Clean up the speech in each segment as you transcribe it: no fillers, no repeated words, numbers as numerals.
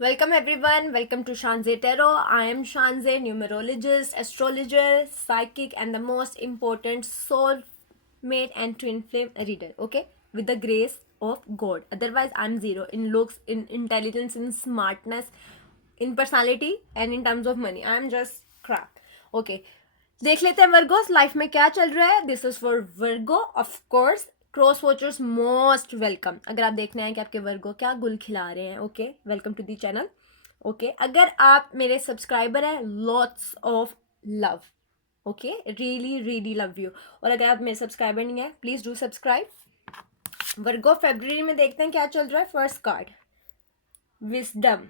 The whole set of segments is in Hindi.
Welcome everyone. Welcome to Shanze Tarot. I am Shanze, numerologist, astrologer, psychic, and the most important soul mate and twin flame reader. Okay, with the grace of God. Otherwise, I'm zero in looks, in intelligence, in smartness, in personality, and in terms of money. I'm just crap. Okay, देख लेते हैं वर्गोस लाइफ में क्या चल रहा है. This is for Virgo of course. Cross watchers most welcome. अगर आप देखना है कि आपके वर्गो क्या गुल खिला रहे हैं, okay, welcome to the channel. Okay, अगर आप मेरे सब्सक्राइबर हैं, lots of love. Okay, really really love you. और अगर आप मेरे सब्सक्राइबर नहीं है, please do subscribe. Virgo February में देखते हैं क्या चल रहा है. First card wisdom.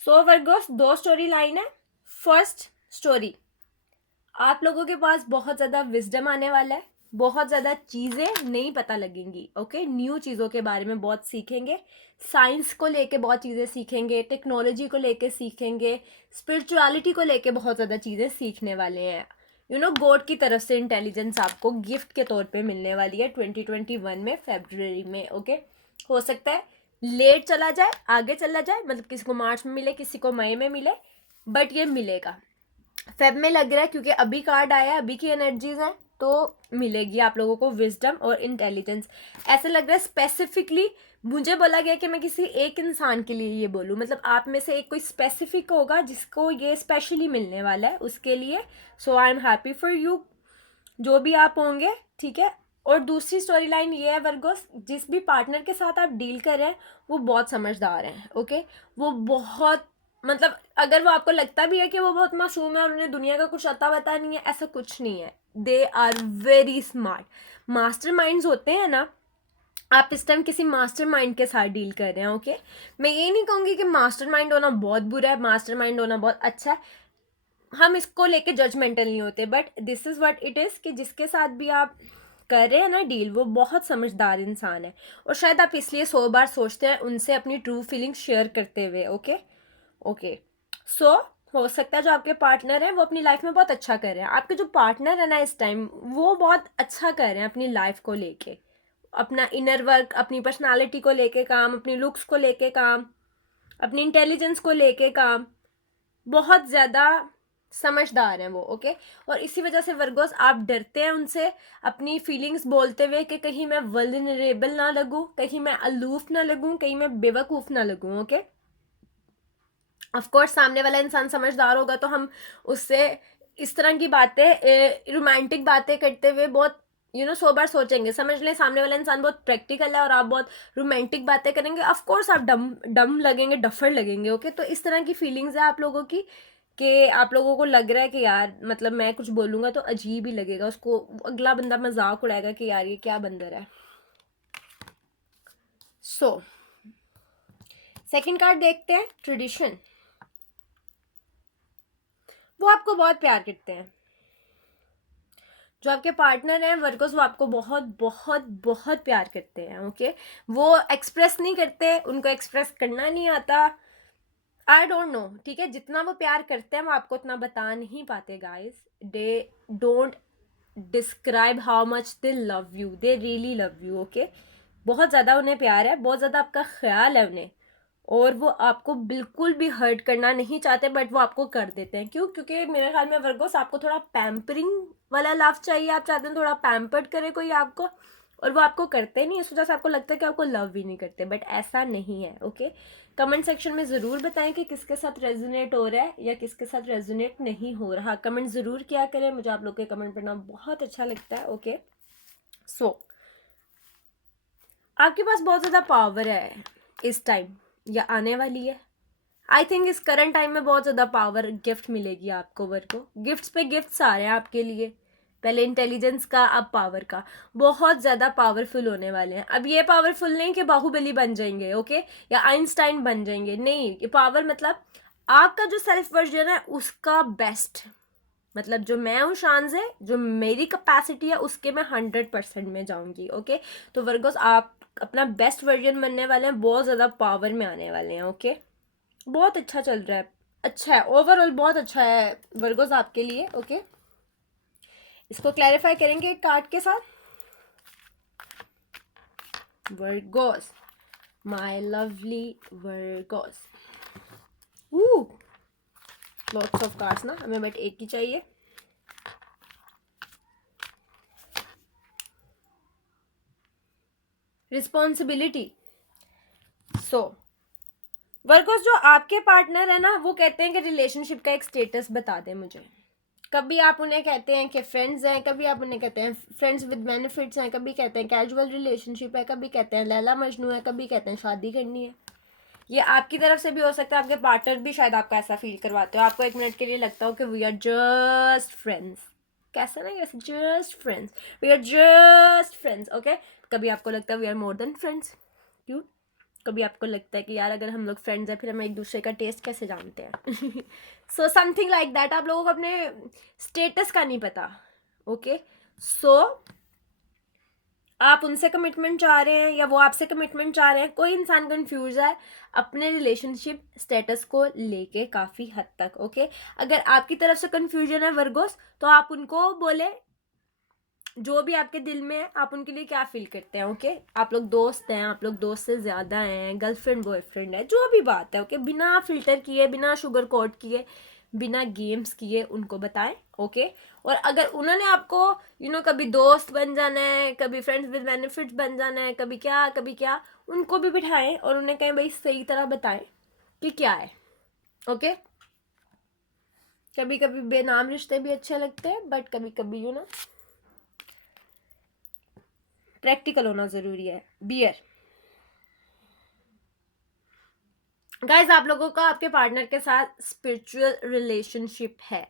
So Virgos दो स्टोरी लाइन है. फर्स्ट स्टोरी, आप लोगों के पास बहुत ज़्यादा विजडम आने वाला है. बहुत ज़्यादा चीज़ें नहीं पता लगेंगी. ओके, न्यू चीज़ों के बारे में बहुत सीखेंगे. साइंस को लेके बहुत चीज़ें सीखेंगे. टेक्नोलॉजी को लेके सीखेंगे. स्पिरिचुअलिटी को लेके बहुत ज़्यादा चीज़ें सीखने वाले हैं. गॉड की तरफ से इंटेलिजेंस आपको गिफ्ट के तौर पे मिलने वाली है 2021 में, फेब्रुअरी में. ओके, हो सकता है लेट चला जाए, आगे चला जाए, मतलब किसी को मार्च में मिले, किसी को मई में मिले, बट ये मिलेगा. फेब में लग रहा है क्योंकि अभी कार्ड आया है, अभी की एनर्जीज हैं, तो मिलेगी आप लोगों को विजडम और इंटेलिजेंस. ऐसा लग रहा है स्पेसिफिकली मुझे बोला गया कि मैं किसी एक इंसान के लिए ये बोलूँ, मतलब आप में से एक कोई स्पेसिफिक होगा जिसको ये स्पेशली मिलने वाला है, उसके लिए. So I am happy for you, जो भी आप होंगे. ठीक है. और दूसरी स्टोरी लाइन ये है वर्गोस, जिस भी पार्टनर के साथ आप डील कर रहे हैं वो बहुत समझदार हैं. ओके, वो बहुत, मतलब अगर वो आपको लगता भी है कि वो बहुत मासूम है और उन्हें दुनिया का कुछ अता पता नहीं है, ऐसा कुछ नहीं है. They are very smart. Masterminds होते हैं ना, आप इस टाइम किसी मास्टर माइंड के साथ डील कर रहे हैं. ओके, मैं ये नहीं कहूँगी कि मास्टर माइंड होना बहुत बुरा है, मास्टर माइंड होना बहुत अच्छा है. हम इसको लेके जजमेंटल नहीं होते, but this is what it is कि जिसके साथ भी आप कर रहे हैं ना डील, वो बहुत समझदार इंसान है. और शायद आप इसलिए 100 बार सोचते हैं उनसे अपनी ट्रू फीलिंग शेयर करते हुए. Okay okay. सो हो सकता है जो आपके पार्टनर हैं वो अपनी लाइफ में बहुत अच्छा कर रहे हैं. आपके जो पार्टनर है ना इस टाइम, वो बहुत अच्छा कर रहे हैं अपनी लाइफ को लेके. अपना इनर वर्क, अपनी पर्सनालिटी को लेके काम, अपनी लुक्स को लेके काम, अपनी इंटेलिजेंस को लेके काम, बहुत ज़्यादा समझदार हैं वो. ओके, और इसी वजह से वर्गोस आप डरते हैं उनसे अपनी फीलिंग्स बोलते हुए कि कहीं मैं वल्नरेबल ना लगूं, कहीं मैं अलूफ ना लगूं, कहीं मैं बेवकूफ़ ना लगूं. ओके, ऑफ कोर्स सामने वाला इंसान समझदार होगा तो हम उससे इस तरह की बातें, रोमांटिक बातें करते हुए बहुत 100 बार सोचेंगे. समझ लें सामने वाला इंसान बहुत प्रैक्टिकल है और आप बहुत रोमांटिक बातें करेंगे, ऑफ कोर्स आप डम डम लगेंगे, डफर लगेंगे. ओके, तो इस तरह की फीलिंग्स है आप लोगों की कि आप लोगों को लग रहा है कि यार, मतलब मैं कुछ बोलूँगा तो अजीब ही लगेगा उसको, अगला बंदा मजाक उड़ाएगा कि यार ये क्या बंदर है. सो सेकंड कार्ड देखते हैं, ट्रेडिशन. वो आपको बहुत प्यार करते हैं. जो आपके पार्टनर हैं वर्गोस, वो आपको बहुत बहुत बहुत प्यार करते हैं. ओके, वो एक्सप्रेस नहीं करते, उनको एक्सप्रेस करना नहीं आता. आई डोंट नो, ठीक है, जितना वो प्यार करते हैं वो आपको उतना बता नहीं पाते guys. They don't describe how much they love you. They really love you. Okay, बहुत ज़्यादा उन्हें प्यार है, बहुत ज़्यादा आपका ख्याल है उन्हें, और वो आपको बिल्कुल भी हर्ट करना नहीं चाहते, बट वो आपको कर देते हैं. क्यों? क्योंकि मेरे ख्याल में वर्गोस आपको थोड़ा पैम्परिंग वाला लव चाहिए. आप चाहते हैं थोड़ा पैम्पर्ड करे कोई आपको, और वो आपको करते नहीं. इस वजह से आपको लगता है कि आपको लव भी नहीं करते, बट ऐसा नहीं है. ओके, कमेंट सेक्शन में ज़रूर बताएं कि किसके साथ रेजोनेट हो रहा है या किसके साथ रेजोनेट नहीं हो रहा. कमेंट ज़रूर किया करें, मुझे आप लोग के कमेंट पढ़ना बहुत अच्छा लगता है. ओके, सो आपके पास बहुत ज़्यादा पावर है इस टाइम, या आने वाली है. आई थिंक इस करंट टाइम में बहुत ज़्यादा पावर गिफ्ट मिलेगी आपको. वर्ग को गिफ्ट्स पे गिफ्ट्स आ रहे हैं आपके लिए. पहले इंटेलिजेंस का, अब पावर का. बहुत ज़्यादा पावरफुल होने वाले हैं. अब ये पावरफुल नहीं कि बाहुबली बन जाएंगे, ओके, या आइंस्टाइन बन जाएंगे. नहीं, ये पावर मतलब आपका जो सेल्फ वर्जन है उसका बेस्ट. मतलब जो मैं हूँ शान से, जो मेरी कैपेसिटी है उसके मैं 100% में जाऊंगी. ओके, तो वर्गोस आप अपना बेस्ट वर्जन बनने वाले हैं, बहुत ज़्यादा पावर में आने वाले हैं. ओके, बहुत अच्छा चल रहा है, अच्छा है, ओवरऑल बहुत अच्छा है वर्गोस आपके लिए. ओके, इसको क्लैरिफाई करेंगे एक कार्ड के साथ. Virgo's my lovely Virgo's. Lots of cards ना, हमें बट एक ही चाहिए। रिस्पॉन्सिबिलिटी। सो वर्गोस, जो आपके पार्टनर है ना, वो कहते हैं कि रिलेशनशिप का एक स्टेटस बता दें मुझे। कभी आप उन्हें कहते हैं कि फ्रेंड्स हैं, कभी आप उन्हें कहते हैं फ्रेंड्स विद बेनिफिट्स हैं, कभी कहते हैं कैजुअल रिलेशनशिप है, कभी कहते हैं लैला मजनू है, कभी कहते हैं शादी करनी है। ये आपकी तरफ से भी हो सकता है, आपके पार्टनर भी शायद आपका ऐसा फील करवाते हो, आपको एक मिनट के लिए लगता हो कि वी आर जस्ट फ्रेंड्स। कैसा ना, कैसे just friends, we are just friends, okay. कभी आपको लगता है we are more than friends. क्यों? कभी आपको लगता है कि यार अगर हम लोग फ्रेंड्स हैं फिर हम एक दूसरे का टेस्ट कैसे जानते हैं। So something like that. आप लोगों को अपने स्टेटस का नहीं पता, ओके। सो आप उनसे कमिटमेंट चाह रहे हैं या वो आपसे कमिटमेंट चाह रहे हैं, कोई इंसान कंफ्यूज है अपने रिलेशनशिप स्टेटस को लेके काफ़ी हद तक, ओके। अगर आपकी तरफ से कंफ्यूजन है वर्गोस, तो आप उनको बोले जो भी आपके दिल में है, आप उनके लिए क्या फील करते हैं, ओके। आप लोग दोस्त हैं, आप लोग दोस्त से ज़्यादा हैं, गर्लफ्रेंड बॉयफ्रेंड है, जो भी बात है, ओके। बिना फिल्टर किए, बिना शुगर कोट किए, बिना गेम्स किए उनको बताएं, ओके। और अगर उन्होंने आपको कभी दोस्त बन जाना है, कभी फ्रेंड्स विद बेनिफिट्स बन जाना है, कभी क्या, उनको भी बिठाएं और उन्हें कहें भाई सही तरह बताएं कि क्या है, ओके। कभी कभी बेनाम रिश्ते भी अच्छे लगते हैं, बट कभी कभी प्रैक्टिकल होना ज़रूरी है। बियर गाइज, आप लोगों का आपके पार्टनर के साथ स्पिरिचुअल रिलेशनशिप है,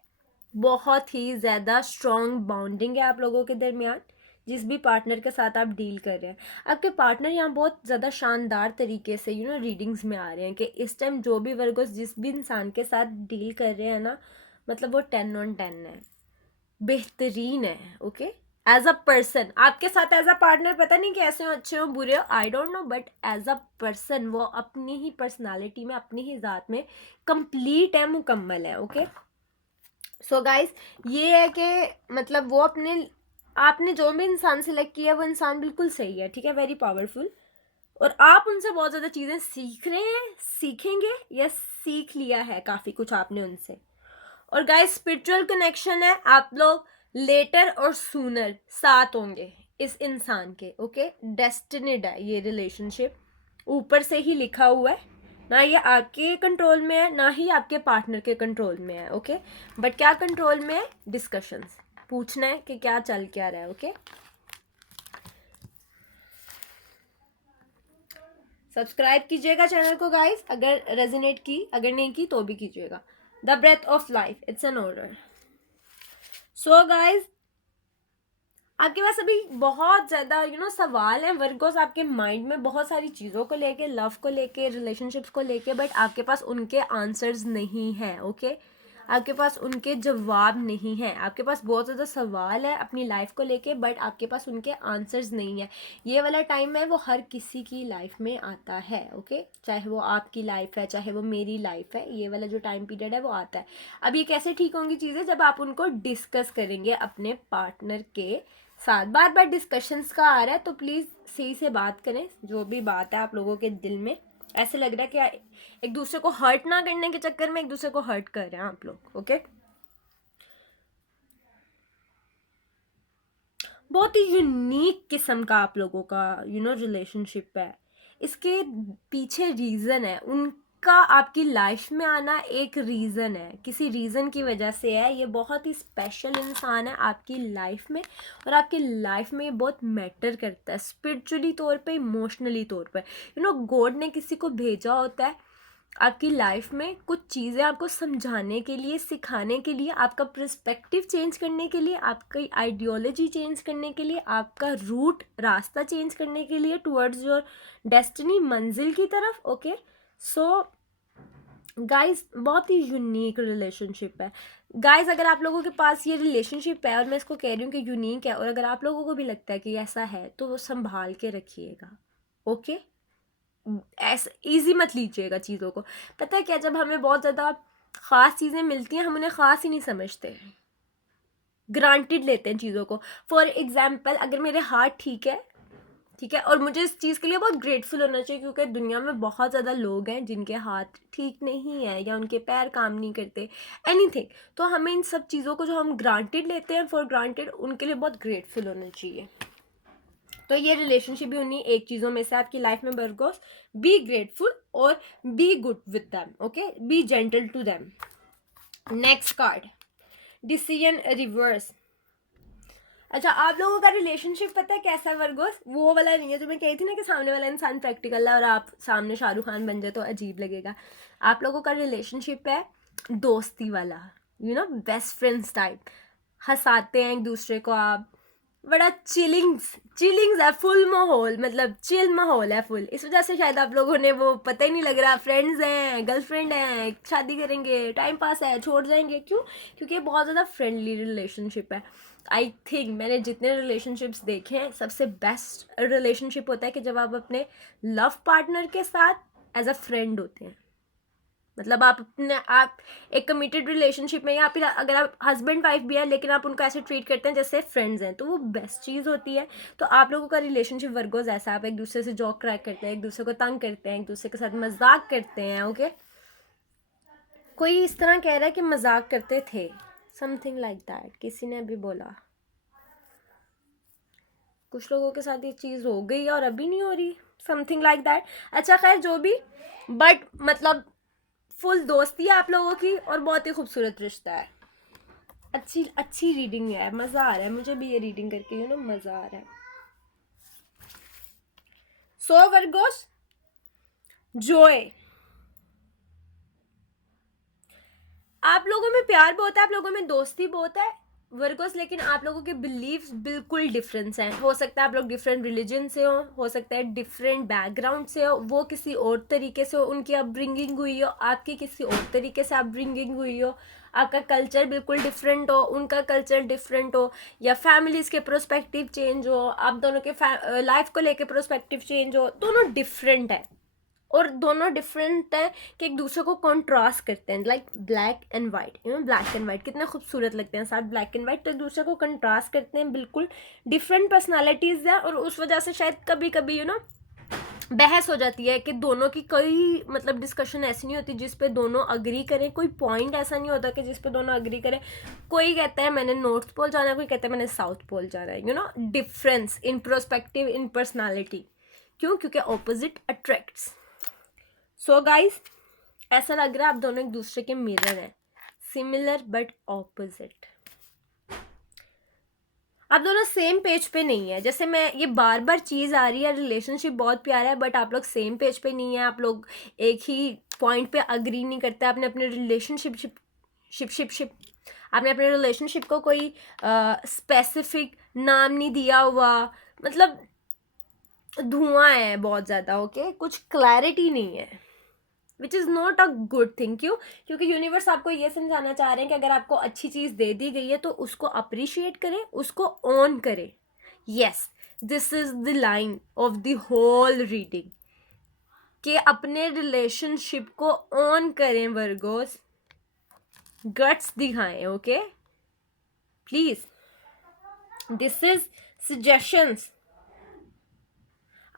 बहुत ही ज़्यादा स्ट्रॉन्ग बॉन्डिंग है आप लोगों के दरमियान, जिस भी पार्टनर के साथ आप डील कर रहे हैं। आपके पार्टनर यहाँ बहुत ज़्यादा शानदार तरीके से रीडिंग्स में आ रहे हैं कि इस टाइम जो भी वर्गोस जिस भी इंसान के साथ डील कर रहे हैं ना, मतलब वो 10/10 है, बेहतरीन है, ओके। एज अ पर्सन आपके साथ एज अ पार्टनर पता नहीं कैसे हो, अच्छे हो बुरे हो, I don't know, but as a person वो अपनी ही पर्सनालिटी में, अपनी ही ज़ात में कंप्लीट है, मुकम्मल है, ओके। सो गाइस, ये है कि मतलब वो आपने जो भी इंसान सेलेक्ट किया वो इंसान बिल्कुल सही है, ठीक है, वेरी पावरफुल। और आप उनसे बहुत ज़्यादा चीज़ें सीख रहे हैं, सीखेंगे, या सीख लिया है काफ़ी कुछ आपने उनसे। और गाइस, स्पिरिचुअल कनेक्शन है, आप लोग लेटर और सूनर साथ होंगे इस इंसान के, ओके। डेस्टिनीड है ये रिलेशनशिप, ऊपर से ही लिखा हुआ है, ना ये आपके कंट्रोल में है, ना ही आपके पार्टनर के कंट्रोल में है, ओके। बट क्या कंट्रोल में है? डिस्कशंस, पूछना है कि क्या चल क्या रहा है, ओके। सब्सक्राइब कीजिएगा चैनल को गाइस, अगर रेजोनेट की, अगर नहीं की तो भी कीजिएगा। The breath of life, it's an order. So guys, आपके पास अभी बहुत ज़्यादा सवाल हैं वर्गोस, आपके माइंड में बहुत सारी चीज़ों को लेके, लव को लेके, रिलेशनशिप्स को लेके, बट आपके पास उनके आंसर्स नहीं है, ओके। आपके पास उनके जवाब नहीं है, आपके पास बहुत ज़्यादा सवाल है अपनी लाइफ को लेके, बट आपके पास उनके आंसर्स नहीं है। ये वाला टाइम है वो हर किसी की लाइफ में आता है, ओके। चाहे वो आपकी लाइफ है, चाहे वो मेरी लाइफ है, ये वाला जो टाइम पीरियड है वो आता है। अब ये कैसे ठीक होंगी चीज़ें? जब आप उनको डिस्कस करेंगे अपने पार्टनर के साथ। बार बार डिस्कशंस का आ रहा है, तो प्लीज़ सही से बात करें, जो भी बात है आप लोगों के दिल में ऐसे लग रहा है कि एक दूसरे को हर्ट ना करने के चक्कर में एक दूसरे को हर्ट कर रहे हैं आप लोग, ओके। बहुत ही यूनिक किस्म का आप लोगों का रिलेशनशिप है। इसके पीछे रीज़न है, उनका आपकी लाइफ में आना एक रीज़न है, किसी रीज़न की वजह से है। ये बहुत ही स्पेशल इंसान है आपकी लाइफ में, और आपकी लाइफ में ये बहुत मैटर करता है, स्पिरिचुअली तौर पे, इमोशनली तौर पे। गॉड ने किसी को भेजा होता है आपकी लाइफ में कुछ चीज़ें आपको समझाने के लिए, सिखाने के लिए, आपका पर्सपेक्टिव चेंज करने के लिए, आपकी आइडियोलॉजी चेंज करने के लिए, आपका रूट, रास्ता चेंज करने के लिए टुवर्ड्स योर डेस्टिनी, मंजिल की तरफ, ओके। सो गाइस, बहुत ही यूनिक रिलेशनशिप है गाइस। अगर आप लोगों के पास ये रिलेशनशिप है, और मैं इसको कह रही हूँ कि यूनिक है, और अगर आप लोगों को भी लगता है कि ऐसा है, तो वो संभाल के रखिएगा, ओके। ऐसे ईजी मत लीजिएगा चीज़ों को। पता है क्या, जब हमें बहुत ज़्यादा ख़ास चीज़ें मिलती हैं, हम उन्हें ख़ास ही नहीं समझते, ग्रांटेड लेते हैं चीज़ों को। फॉर एग्जाम्पल, अगर मेरे हाथ ठीक है, ठीक है। और मुझे इस चीज़ के लिए बहुत ग्रेटफुल होना चाहिए, क्योंकि दुनिया में बहुत ज़्यादा लोग हैं जिनके हाथ ठीक नहीं है या उनके पैर काम नहीं करते, एनीथिंग। तो हमें इन सब चीज़ों को जो हम ग्रांटेड लेते हैं, फॉर ग्रांटेड, उनके लिए बहुत ग्रेटफुल होना चाहिए। तो ये रिलेशनशिप भी उन्हीं एक चीज़ों में से आपकी लाइफ में बरगोस, बी ग्रेटफुल और be good with them, okay, be gentle to them. Next card, decision reverse. अच्छा, आप लोगों का रिलेशनशिप पता है कैसा है वर्गोस? वो वाला नहीं है जो मैं कही थी ना कि सामने वाला इंसान प्रैक्टिकल है और आप सामने शाहरुख खान बन जाए तो अजीब लगेगा। आप लोगों का रिलेशनशिप है दोस्ती वाला, you know, best friends type. हंसाते हैं एक दूसरे को आप, बड़ा चिलिंग्स है, फुल माहौल, मतलब चिल माहौल है फुल। इस वजह से शायद आप लोगों ने वो पता ही नहीं लग रहा, फ्रेंड्स हैं, गर्लफ्रेंड हैं, शादी करेंगे, टाइम पास है, छोड़ जाएंगे। क्यों? क्योंकि ये बहुत ज़्यादा फ्रेंडली रिलेशनशिप है। आई थिंक मैंने जितने रिलेशनशिप्स देखे हैं, सबसे बेस्ट रिलेशनशिप होता है कि जब आप अपने लव पार्टनर के साथ एज अ फ्रेंड होते हैं। मतलब आप एक कमिटेड रिलेशनशिप में, या फिर अगर आप हस्बैंड वाइफ भी है लेकिन आप उनको ऐसे ट्रीट करते हैं जैसे फ्रेंड्स हैं, तो वो बेस्ट चीज़ होती है। तो आप लोगों का रिलेशनशिप वर्गोज ऐसा, आप एक दूसरे से जॉक क्रैक करते हैं, एक दूसरे को तंग करते हैं, एक दूसरे के साथ मजाक करते हैं, ओके। कोई इस तरह कह रहा है कि मजाक करते थे, समथिंग लाइक दैट, किसी ने अभी बोला। कुछ लोगों के साथ ये चीज़ हो गई और अभी नहीं हो रही, समथिंग लाइक दैट। अच्छा खैर जो भी, बट मतलब फुल दोस्ती है आप लोगों की और बहुत ही खूबसूरत रिश्ता है। अच्छी रीडिंग है, मज़ा आ रहा है मुझे भी ये रीडिंग करके, यू नो, मज़ा आ रहा है। सो वर्गोस, जॉय, आप लोगों में प्यार बहुत है, आप लोगों में दोस्ती बहुत है वर्गोस, लेकिन आप लोगों के बिलीव्स बिल्कुल डिफरेंस हैं। हो सकता है आप लोग डिफरेंट रिलीजन से हो सकता है डिफरेंट बैकग्राउंड से हो, वो किसी और तरीके से हो, उनकी अपब्रिंगिंग हुई हो, आपकी किसी और तरीके से अपब्रिंगिंग हुई हो, आपका कल्चर बिल्कुल डिफरेंट हो, उनका कल्चर डिफरेंट हो, या फैमिलीज़ के प्रोस्पेक्टिव चेंज हो, आप दोनों के लाइफ को लेके प्रोस्पेक्टिव चेंज हो, दोनों डिफरेंट है। और दोनों डिफरेंट है कि एक दूसरे को कॉन्ट्रास्ट करते हैं, like black and white, you know, black and white कितने खूबसूरत लगते हैं साथ, ब्लैक एंड वाइट, तो एक दूसरे को कंट्रास्ट करते हैं, बिल्कुल डिफरेंट पर्सनालिटीज़ है। और उस वजह से शायद कभी कभी यू नो बहस हो जाती है कि दोनों की कोई मतलब डिस्कशन ऐसी नहीं होती जिस पे दोनों अग्री करें, कोई पॉइंट ऐसा नहीं होता कि जिस पे दोनों अग्री करें। कोई कहता है मैंने नॉर्थ पोल जाना है, कोई कहता है मैंने साउथ पोल जाना है, you know, difference in prospective, in personality. क्यों? क्योंकि ऑपोजिट अट्रैक्ट्स। सो गाइस, ऐसा लग रहा है आप दोनों एक दूसरे के मिरर हैं, सिमिलर बट ऑपोजिट। आप दोनों सेम पेज पे नहीं है। जैसे मैं ये बार बार चीज़ आ रही है, रिलेशनशिप बहुत प्यारा है बट आप लोग सेम पेज पे नहीं है, आप लोग एक ही पॉइंट पे अग्री नहीं करते। आपने अपने रिलेशनशिप आपने अपने रिलेशनशिप को कोई स्पेसिफिक नाम नहीं दिया हुआ, मतलब धुआं है बहुत ज़्यादा, ओके, कुछ क्लैरिटी नहीं है, which is not a good thing. क्यों? क्योंकि यूनिवर्स आपको ये समझाना चाह रहे हैं कि अगर आपको अच्छी चीज़ दे दी गई है तो उसको अप्रिशिएट करें, उसको ऑन करें। Yes, this is the line of the whole reading, कि अपने रिलेशनशिप को ऑन करें वर्गोस, गट्स दिखाएं, okay please. This is suggestions.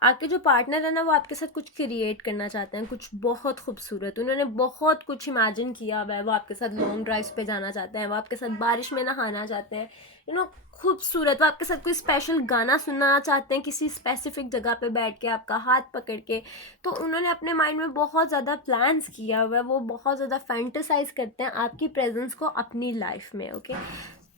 आपके जो पार्टनर है ना, वो आपके साथ कुछ क्रिएट करना चाहते हैं, कुछ बहुत खूबसूरत, उन्होंने बहुत कुछ इमेजिन किया हुआ है। वो आपके साथ लॉन्ग ड्राइव्स पे जाना चाहते हैं, वो आपके साथ बारिश में नहाना चाहते हैं, यू नो, खूबसूरत। वो आपके साथ कोई स्पेशल गाना सुनना चाहते हैं किसी स्पेसिफिक जगह पे बैठ के, आपका हाथ पकड़ के। तो उन्होंने अपने माइंड में बहुत ज़्यादा प्लान्स किया हुआ है, वो बहुत ज़्यादा फैंटेसाइज करते हैं आपकी प्रेजेंस को अपनी लाइफ में, ओके।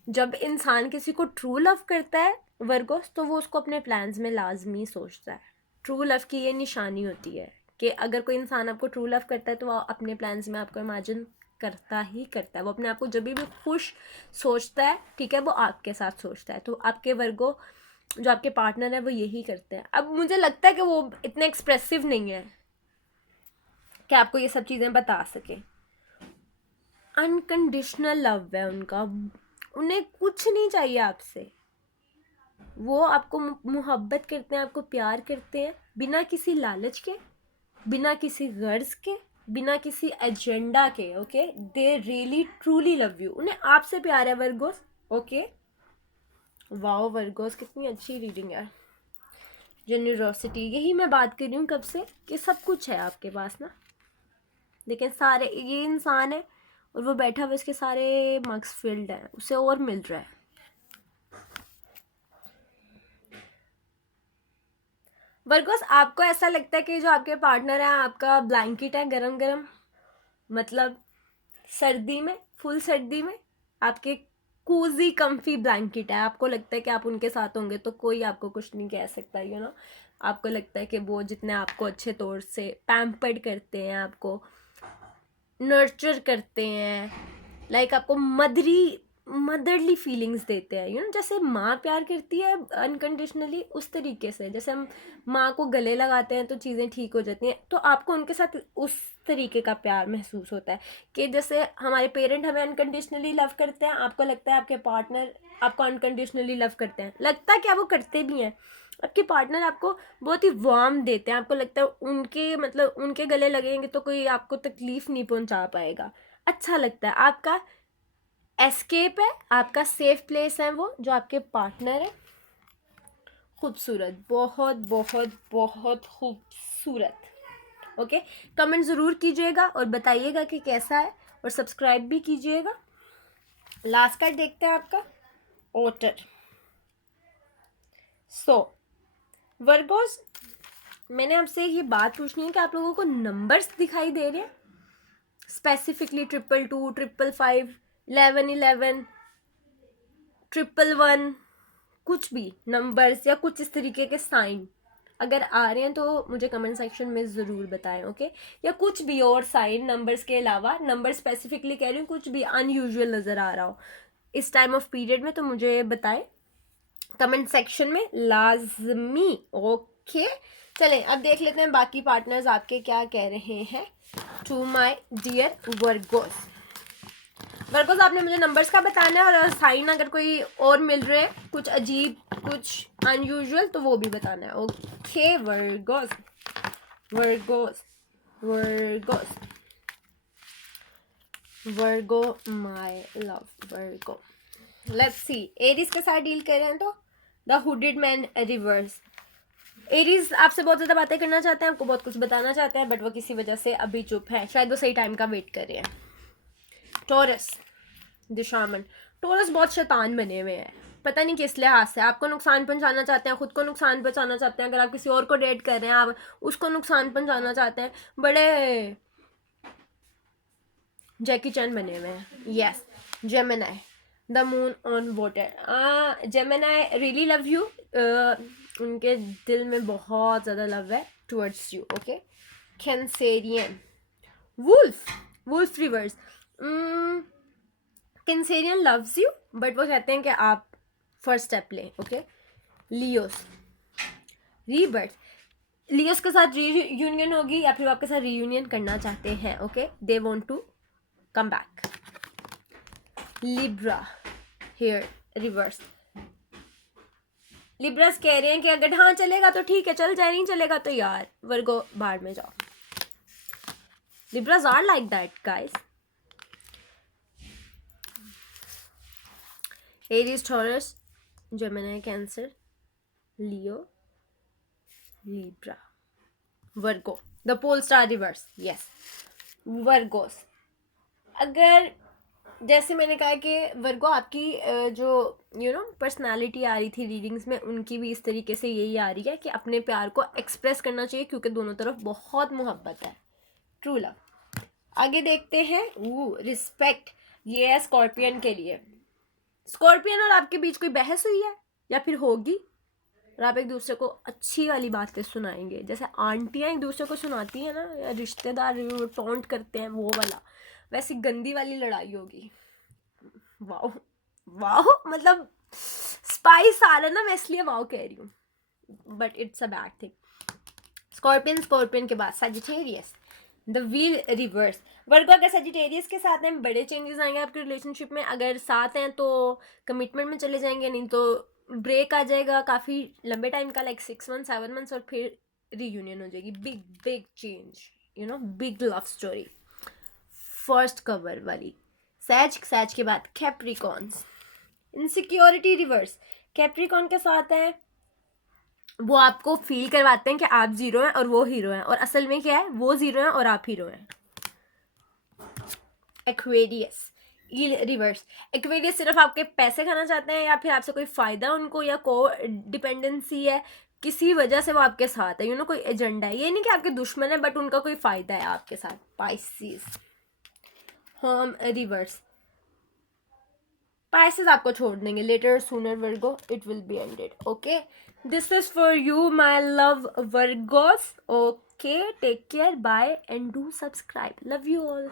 जब इंसान किसी को ट्रू लव करता है वर्गोस, तो वो उसको अपने प्लान्स में लाजमी सोचता है। ट्रू लव की ये निशानी होती है कि अगर कोई इंसान आपको ट्रू लव करता है तो वो अपने प्लान्स में आपको इमेजिन करता ही करता है। वो अपने आप को जब भी खुश सोचता है, ठीक है, वो आपके साथ सोचता है। तो आपके वर्गो जो आपके पार्टनर है वो यही करते हैं। अब मुझे लगता है कि वो इतने एक्सप्रेसिव नहीं है कि आपको ये सब चीज़ें बता सके। अनकंडीशनल लव है उनका, उन्हें कुछ नहीं चाहिए आपसे। वो आपको मोहब्बत करते हैं, आपको प्यार करते हैं, बिना किसी लालच के, बिना किसी गर्ज के, बिना किसी एजेंडा के, okay. They really truly love you, उन्हें आपसे प्यार है वर्गोस, ओके। वाओ वर्गोस, कितनी अच्छी रीडिंग है। जेनरॉसिटी, यही मैं बात कर रही हूँ कब से कि सब कुछ है आपके पास ना, लेकिन सारे, ये इंसान है और वो बैठा हुआ, इसके सारे मार्क्स फील्ड हैं, उसे और मिल रहा है। वर्गोस, आपको ऐसा लगता है कि जो आपके पार्टनर है आपका ब्लैंकेट है गरम गरम, मतलब सर्दी में, फुल सर्दी में आपके कूजी कम्फी ब्लैंकेट है, आपको लगता है कि आप उनके साथ होंगे तो कोई आपको कुछ नहीं कह सकता, यू नो। आपको लगता है कि वो जितने आपको अच्छे तौर से पैम्पर्ड करते हैं, आपको नर्चर करते हैं, लाइक आपको मदरली फीलिंग्स देते हैं, यू नो, जैसे माँ प्यार करती है अनकंडीशनली, उस तरीके से जैसे हम माँ को गले लगाते हैं तो चीज़ें ठीक हो जाती हैं, तो आपको उनके साथ उस तरीके का प्यार महसूस होता है कि जैसे हमारे पेरेंट हमें अनकंडीशनली लव करते हैं, आपको लगता है आपके पार्टनर आपको अनकंडीशनली लव करते हैं, लगता है क्या वो करते भी हैं। आपके पार्टनर आपको बहुत ही वार्म देते हैं, आपको लगता है उनके मतलब उनके गले लगेंगे तो कोई आपको तकलीफ नहीं पहुंचा पाएगा, अच्छा लगता है, आपका एस्केप है, आपका सेफ प्लेस है वो जो आपके पार्टनर है। खूबसूरत, बहुत बहुत बहुत खूबसूरत। ओके, कमेंट ज़रूर कीजिएगा और बताइएगा कि कैसा है, और सब्सक्राइब भी कीजिएगा। लास्ट कार्ड देखते हैं आपका, ओटर। सो वर्गोस, मैंने आपसे ये बात पूछनी है कि आप लोगों को नंबर्स दिखाई दे रहे हैं, स्पेसिफिकली 222, 555, 1111, 111, कुछ भी नंबर्स या कुछ इस तरीके के साइन अगर आ रहे हैं तो मुझे कमेंट सेक्शन में ज़रूर बताएं, ओके। या कुछ भी और साइन नंबर्स के अलावा, नंबर स्पेसिफिकली कह रही हूँ, कुछ भी अनयूजुअल नज़र आ रहा हो इस टाइम ऑफ पीरियड में तो मुझे बताएं कमेंट सेक्शन में लाजमी, ओके। चलें अब देख लेते हैं बाकी पार्टनर्स आपके क्या कह रहे हैं। To my dear Virgos, Virgos आपने मुझे नंबर्स का बताना है, और साइन अगर कोई और मिल रहे हैं कुछ अजीब कुछ अनयूजुअल तो वो भी बताना है, okay. Virgo's Virgo's Virgo's Virgo my love Virgo, let's see. Aries के साथ डील कर रहे हैं तो the hooded man reverse. Aries आपसे बहुत ज़्यादा बातें करना चाहते हैं, आपको बहुत कुछ बताना चाहते हैं, बट वो किसी वजह से अभी चुप है, शायद वो सही टाइम का वेट कर रहे हैं। टॉरस दिशामन, टॉरस बहुत शैतान बने हुए हैं, पता नहीं किस लिहाज से, आपको नुकसान पहुंचाना चाहते हैं, खुद को नुकसान पहुंचाना चाहते हैं, अगर आप किसी और को डेट कर रहे हैं आप उसको नुकसान पहुंचाना चाहते हैं, बड़े जैकी चैन बने हुए हैं। Yes, Gemini, the moon on water, Gemini really love you, उनके दिल में बहुत ज़्यादा लव है towards you, okay. Cancerian, wolf reverse, Cancerian loves you but वो कहते हैं कि आप फर्स्ट स्टेप लें, ओके। लियोस रीबर्थ, लियोस के साथ रीयूनियन होगी या फिर आपके साथ रीयूनियन करना चाहते हैं, okay, they want to come back. Libra here reverse, Libras कह रहे हैं कि अगर हाँ चलेगा तो ठीक है चल जाए, नहीं चलेगा तो यार वर्गो बाहर में जाओ। Libras are like that guys. Aries, Taurus, Gemini, Cancer, Leo, Libra, Virgo, the pole star reverse. Yes Virgos, अगर जैसे मैंने कहा कि वर्गो आपकी जो यू नो पर्सनालिटी आ रही थी रीडिंग्स में, उनकी भी इस तरीके से यही आ रही है कि अपने प्यार को एक्सप्रेस करना चाहिए क्योंकि दोनों तरफ बहुत मोहब्बत है, ट्रू लव। आगे देखते हैं, रिस्पेक्ट, ये है स्कॉर्पियन के लिए। स्कॉर्पियन और आपके बीच कोई बहस हुई है या फिर होगी, और आप एक दूसरे को अच्छी वाली बातें सुनाएंगे, जैसे आंटियां एक दूसरे को सुनाती हैं ना, या रिश्तेदार टॉन्ट करते हैं वो वाला, वैसी गंदी वाली लड़ाई होगी। वाओ वाओ, मतलब स्पाइस आ रहा है ना, मैं इसलिए वाओ कह रही हूँ, but it's a bad thing. Scorpion के बाद सजिटेरियस, द व्हील रिवर्स। वर्गो अगर सजिटेरियस के साथ हैं बड़े चेंजेस आएंगे आपके रिलेशनशिप में, अगर साथ हैं तो कमिटमेंट में चले जाएंगे, नहीं तो ब्रेक आ जाएगा काफ़ी लंबे टाइम का, लाइक 6 मंथ 7 मंथ्स, और फिर रीयूनियन हो जाएगी, big big change, you know, big love story. First cover वाली सैज के बाद कैप्रिकॉन्स, इनसिक्योरिटी रिवर्स, कैप्रिकॉन के साथ है वो आपको फील करवाते हैं कि आप जीरो हैं और वो हीरो हैं, और असल में क्या है, वो जीरो हैं और आप हीरो हैं। एक्वेरियस रिवर्स, एक्वेरियस सिर्फ आपके पैसे खाना चाहते हैं या फिर आपसे कोई फायदा उनको, या को डिपेंडेंसी है, किसी वजह से वो आपके साथ है, कोई एजेंडा है, ये नहीं कि आपके दुश्मन है बट उनका कोई फायदा है आपके साथ। पाइसिस होम रिवर्स, Pisces आपको छोड़ देंगे later sooner Virgo, it will be ended. Okay, this is for you my love Virgos. Okay, take care, bye and do subscribe, love you all.